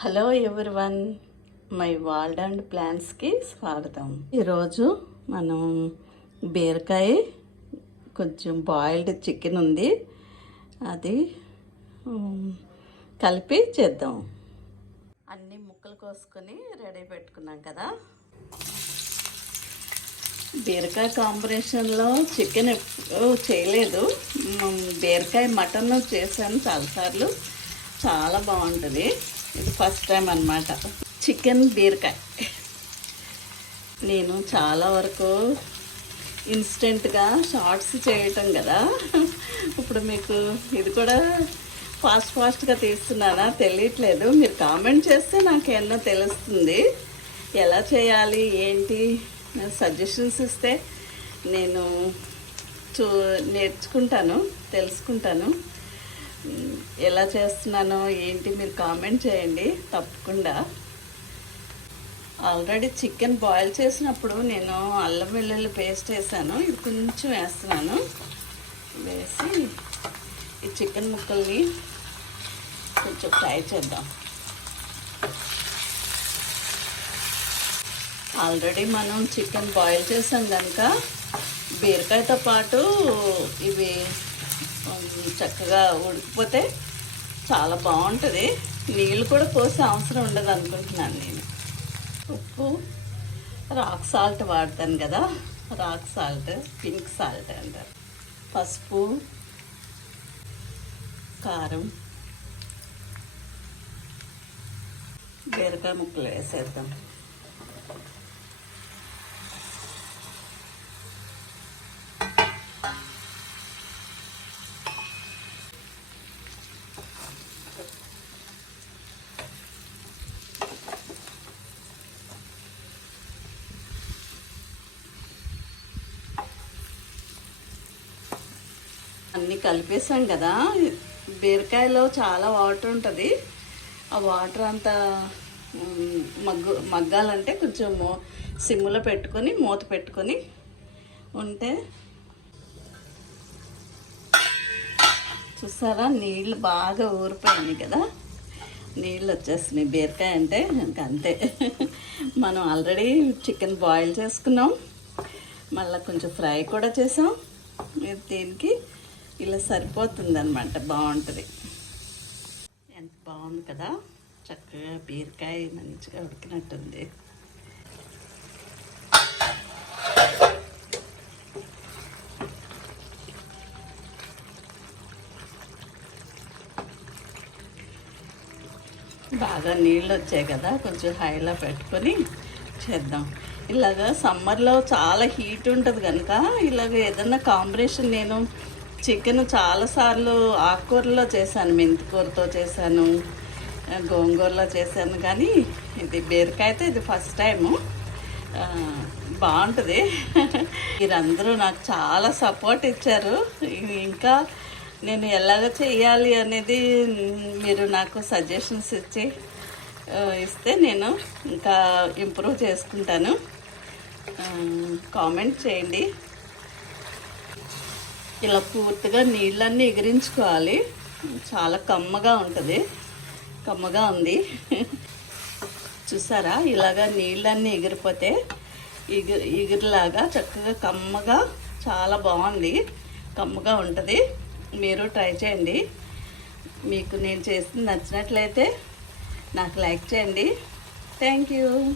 Hello one my world and ప్లాన్స్కి స్వాగతం. ఈరోజు మనం బీరకాయ కొంచెం బాయిల్డ్ చికెన్ ఉంది. అది కలిపి చేద్దాం. అన్ని ముక్కలు కోసుకొని రెడీ పెట్టుకున్నాం కదా. బీరకాయ కాంబినేషన్లో చికెన్ ఎప్పుడు చేయలేదు. బీరకాయ మటన్ చేశాను చాలాసార్లు. చాలా బాగుంటుంది. ఇది ఫస్ట్ టైం అన్నమాట. చికెన్ బీరకాయ. నేను చాలా వరకు ఇన్స్టెంట్గా షార్ట్స్ చేయటం కదా. ఇప్పుడు మీకు ఇది కూడా ఫాస్ట్ ఫాస్ట్గా తీస్తున్నానా తెలియట్లేదు. మీరు కామెంట్ చేస్తే నాకు ఎన్నో తెలుస్తుంది. ఎలా చేయాలి ఏంటి? సజెషన్స్ ఇస్తే నేను చూ నేర్చుకుంటాను తెలుసుకుంటాను. ఎలా చేస్తున్నానో ఏంటి మీరు కామెంట్ చేయండి తప్పకుండా. ఆల్రెడీ చికెన్ బాయిల్ చేసినప్పుడు నేను అల్లం వెల్లుల్లి పేస్ట్ వేసాను ఇది కొంచెం వేస్తున్నాను. వేసి ఈ చికెన్ ముక్కల్ని కొంచెం ఫ్రై చేద్దాం. ఆల్రెడీ మనం చికెన్ బాయిల్ చేసాం కనుక బీరకాయతో పాటు ఇవి చక్కగా ఉడికిపోతే చాలా బాగుంటుంది. నీళ్ళు కూడా పోసే అవసరం ఉండదు అనుకుంటున్నాను నేను. ఉప్పు రాక్ సాల్ట్ వాడతాను కదా రాక్ సాల్ట్ పింక్ సాల్ట్ అంటారు. పసుపు కారం బీరకాయ ముక్కలు వేసేద్దాం. అన్నీ కలిపేసాం కదా. బీరకాయలో చాలా వాటర్ ఉంటుంది. ఆ వాటర్ అంతా మగ్గు మగ్గాలంటే కొంచెం సిమ్లో పెట్టుకొని మూత పెట్టుకొని ఉంటే చూసారా? నీళ్ళు బాగా ఊరిపోయాయి కదా. నీళ్ళు వచ్చేస్తున్నాయి. బీరకాయ అంటే ఇంకా అంతే. మనం ఆల్రెడీ చికెన్ బాయిల్ చేసుకున్నాం. మళ్ళీ కొంచెం ఫ్రై కూడా చేసాం. దీనికి ఇలా సరిపోతుంది అనమాట బాగుంటుంది. ఎంత బాగుంది కదా చక్కగా బీరకాయ మంచిగా ఉడికినట్టుంది. బాగా నీళ్ళు వచ్చాయి కదా కొంచెం హైలో పెట్టుకొని చేద్దాం. ఇలాగ సమ్మర్లో చాలా హీట్ ఉంటుంది కనుక ఇలాగ ఏదన్నా కాంబినేషన్ నేను చికెన్ చాలాసార్లు ఆకుకూరలో చేశాను మెంతికూరతో చేశాను గోంగూరలో చేశాను. కానీ ఇది బీరకాయ అయితే ఇది ఫస్ట్ టైము బాగుంటుంది. మీరందరూ నాకు చాలా సపోర్ట్ ఇచ్చారు. ఇంకా నేను ఎలాగ చేయాలి అనేది మీరు నాకు సజెషన్స్ ఇచ్చి ఇస్తే నేను ఇంకా ఇంప్రూవ్ చేసుకుంటాను. కామెంట్ చేయండి. ఇలా పూర్తిగా నీళ్ళన్నీ ఎగిరించుకోవాలి. చాలా కమ్మగా ఉంటుంది. కమ్మగా ఉంది. చూసారా? ఇలాగా నీళ్ళన్నీ ఎగిరిపోతే ఎగిరి ఎగిరిలాగా చక్కగా కమ్మగా చాలా బాగుంది. కమ్మగా ఉంటుంది. మీరు ట్రై చేయండి. మీకు నేను చేసింది నచ్చినట్లయితే నాకు లైక్ చేయండి. Thank you.